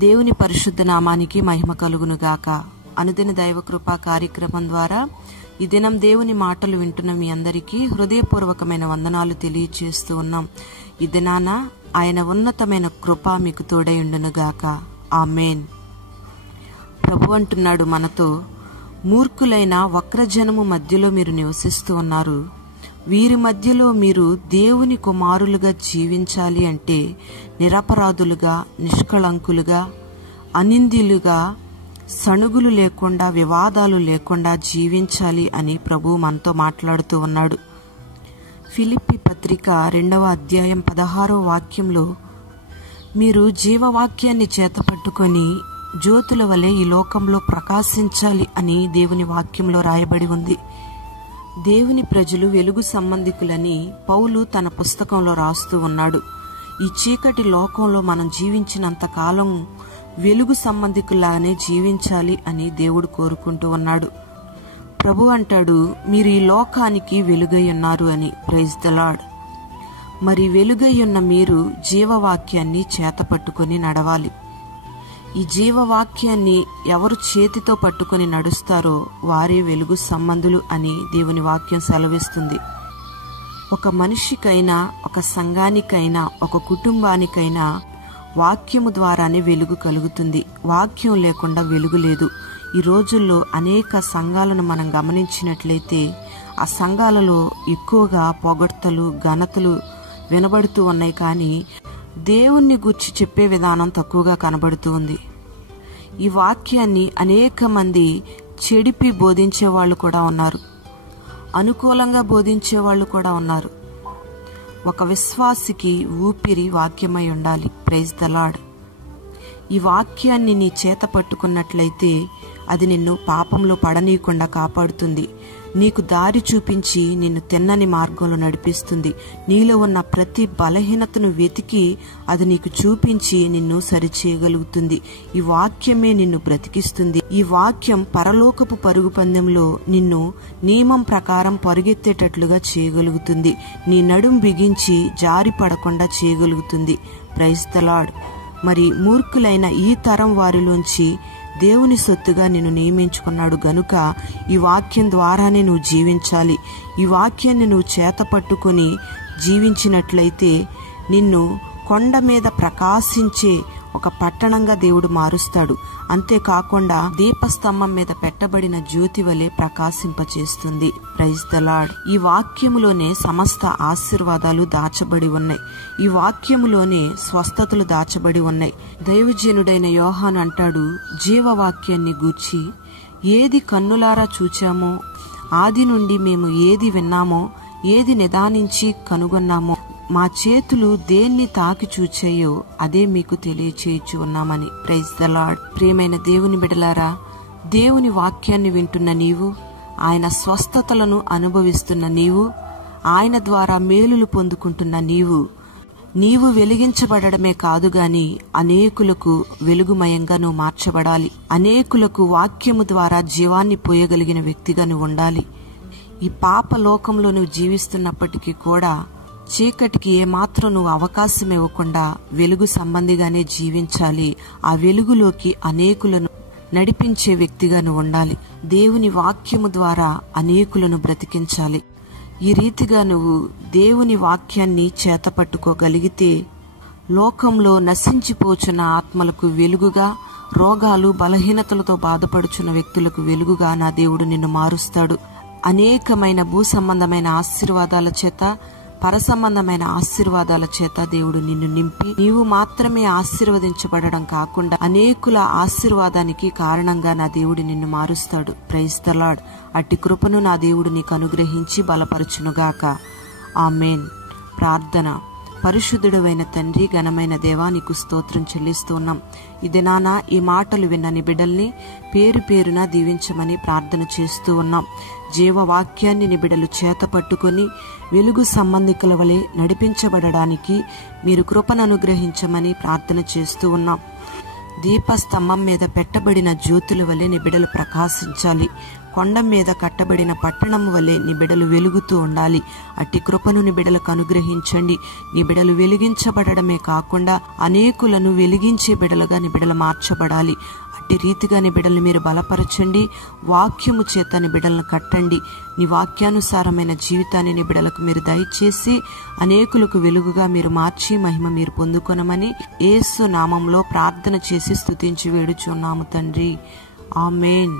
దేవుని పరిశుద్ధ నామానికి మహిమ కలుగును గాక. అనుదిన దైవ కృపా కార్యక్రమం ద్వారా ఈ దినం దేవుని మాటలు వింటున్న మీ అందరికీ హృదయపూర్వకమైన వందనాలు తెలియచేస్తూ ఉన్నాం. ఈ దినాన ఆయన ఉన్నతమైన కృప మీకు తోడై ఉండును గాక. ఆమేన్. ప్రభు అంటున్నాడు మనతో, మూర్ఖులైన వక్రజనము మధ్యలో మీరు నివసిస్తూ ఉన్నారు. వీరి మధ్యలో మీరు దేవుని కుమారులుగా జీవించాలి అంటే నిరపరాధులుగా, నిష్కళంకులుగా, అనింద్యులుగా, సణుగులు లేకుండా, వివాదాలు లేకుండా జీవించాలి అని ప్రభు మనతో మాట్లాడుతూ ఉన్నాడు. ఫిలిప్పీ పత్రిక 2వ అధ్యాయం 16వ వాక్యంలో, మీరు జీవవాక్యాన్ని చేతపట్టుకొని జ్యోతుల వలె ఈ లోకంలో ప్రకాశించాలి అని దేవుని వాక్యంలో రాయబడి ఉంది. దేవుని ప్రజలు వెలుగు సంబంధికులని పౌలు తన పుస్తకంలో రాస్తూ ఉన్నాడు. ఈ చీకటి లోకంలో మనం జీవించినంత కాలం వెలుగు సంబంధికులాగానే జీవించాలి అని దేవుడు కోరుకుంటూ ఉన్నాడు. ప్రభు అంటాడు, మీరు ఈ లోకానికి వెలుగై ఉన్నారు అని. Praise the Lord. మరి వెలుగై ఉన్న మీరు జీవవాక్యాన్ని చేతపట్టుకొని నడవాలి. ఈ జీవవాక్యాన్ని ఎవరు చేతితో పట్టుకొని నడుస్తారో వారే వెలుగు సంబంధులు అని దేవుని వాక్యం సెలవిస్తుంది. ఒక మనిషికైనా, ఒక సంఘానికైనా, ఒక కుటుంబానికైనా వాక్యము ద్వారానే వెలుగు కలుగుతుంది. వాక్యం లేకుండా వెలుగు లేదు. ఈ రోజుల్లో అనేక సంఘాలను మనం గమనించినట్లయితే ఆ సంఘాలలో ఎక్కువగా పొగడ్తలు, ఘనతలు వినబడుతూ ఉన్నాయి, కానీ దేవుణ్ణి గూర్చి చెప్పే విధానం తక్కువగా కనబడుతూ ఉంది. ఈ వాక్యాన్ని అనేక మంది చెడిపి బోధించే వాళ్ళు కూడా ఉన్నారు, అనుకూలంగా బోధించే వాళ్ళు కూడా ఉన్నారు. ఒక విశ్వాసికి ఊపిరి వాక్యమై ఉండాలి. Praise the Lord. ఈ వాక్యాన్ని నీ చేత పట్టుకున్నట్లయితే అది నిన్ను పాపంలో పడనీయకుండా కాపాడుతుంది. నీకు దారి చూపించి నిన్ను తిన్నని మార్గంలో నడిపిస్తుంది. నీలో ఉన్న ప్రతి బలహీనతను వెతికి అది నీకు చూపించి నిన్ను సరిచేయగలుగుతుంది. ఈ వాక్యమే నిన్ను బ్రతికిస్తుంది. ఈ వాక్యం పరలోకపు పరుగు పందెంలో నిన్ను నియమం ప్రకారం పరుగెత్తేటట్లుగా చేయగలుగుతుంది. నీ నడుం బిగించి జారి పడకుండా చేయగలుగుతుంది. Praise the Lord. మరి మూర్ఖులైన ఈ తరం వారిలోంచి దేవుని సొత్తుగా నిన్ను నియమించుకున్నాడు గనుక ఈ వాక్యం ద్వారానే నువ్వు జీవించాలి. ఈ వాక్యాన్ని నువ్వు చేత పట్టుకొని జీవించినట్లయితే నిన్ను కొండ మీద ప్రకాశించే ఒక పట్టణంగా దేవుడు మారుస్తాడు. అంతేకాకుండా దీపస్తంభం మీద పెట్టబడిన జ్యోతి వలె ప్రకాశింపచేస్తుంది. Praise the Lord. ఈ వాక్యములోనే సమస్త ఆశీర్వాదాలు దాచబడి ఉన్నాయి. ఈ వాక్యములోనే స్వస్థతలు దాచబడి ఉన్నాయి. దైవజనుడైన యోహాను అంటాడు, జీవవాక్యాన్ని గూర్చి ఏది కన్నులారా చూచామో, ఆది నుండి మేము ఏది విన్నామో, ఏది నిదానించి కనుగొన్నామో, మా చేతులు దేన్ని తాకి చూచాయో అదే మీకు తెలియచేయచ్చు ఉన్నామని. Praise the Lord. ప్రియమైన దేవుని బిడ్డలారా, దేవుని వాక్యాన్ని వింటున్న నీవు, ఆయన స్వస్థతలను అనుభవిస్తున్న నీవు, ఆయన ద్వారా మేలులు పొందుకుంటున్న నీవు వెలిగించబడమే కాదు గాని అనేకులకు వెలుగుమయంగా నువ్వు మార్చబడాలి. అనేకులకు వాక్యము ద్వారా జీవాన్ని పోయగలిగిన వ్యక్తిగా నువ్వు ఉండాలి. ఈ పాప లోకంలో నువ్వు జీవిస్తున్నప్పటికీ కూడా చీకటికి ఏమాత్రం నువ్వు అవకాశం ఇవ్వకుండా వెలుగు సంబంధిగానే జీవించాలి. ఆ వెలుగులోకి అనేకులను నడిపించే వ్యక్తిగా నువ్వు ఉండాలి. దేవుని వాక్యము ద్వారా అనేకులను బ్రతికించాలి. ఈ రీతిగా నువ్వు దేవుని వాక్యాన్ని చేతపట్టుకోగలిగితే లోకంలో నశించిపోచున్న ఆత్మలకు వెలుగుగా, రోగాలు, బలహీనతలతో బాధపడుచున్న వ్యక్తులకు వెలుగుగా నా దేవుడు నిన్ను మారుస్తాడు. అనేకమైన భూ సంబంధమైన ఆశీర్వాదాల చేత, పరసంబంధమైన ఆశీర్వాదాల చేత దేవుడు నిన్ను నింపి నీవు మాత్రమే ఆశీర్వదించబడడం కాకుండా అనేకుల ఆశీర్వాదానికి కారణంగా నా దేవుడు నిన్ను మారుస్తాడు. Praise the Lord. అట్టి కృపను నా దేవుడు నీకు అనుగ్రహించి బలపరచునుగాక. ఆమేన్. ప్రార్థన. పరిశుద్ధుడైన తండ్రి, ఘనమైన దేవా, నీకు స్తోత్రం చెల్లిస్తూ ఉన్నాం. ఈ దినాన ఈ మాటలు విన్న నీ బిడ్డల్ని పేరు పేరున దీవించమని ప్రార్థన చేస్తూ ఉన్నాం. జీవవాక్యాన్ని నీ బిడ్డలు చేత పట్టుకొని వెలుగు సంబంధికుల వలె నడిపించబడడానికి మీరు కృపను అనుగ్రహించమని ప్రార్థన చేస్తూ ఉన్నాం. దీపస్తంభం మీద పెట్టబడిన జ్యోతుల వలె నీ బిడ్డలు ప్రకాశించాలి. కొండ మీద కట్టబడిన పట్టణం వలె నీ బిడలు వెలుగుతూ ఉండాలి. అట్టి కృపను నీ బిడలకు అనుగ్రహించండి. నీ బిడలు వెలిగించబడమే కాకుండా అనేకులను వెలిగించే బిడలుగా నీ బిడలు మార్చబడాలి. అట్టి రీతిగా నీ బిడల్ని మీరు బలపరచండి. వాక్యము చేత నీ బిడలను కట్టండి. నీ వాక్యానుసారమైన జీవితాన్ని నీ బిడలకు మీరు దయచేసి అనేకులకు వెలుగుగా మీరు మార్చి మహిమ మీరు పొందుకొనమని యేసు నామంలో ప్రార్థన చేసి స్తుతించి వేడుచున్నాము తండ్రి. ఆమేన్.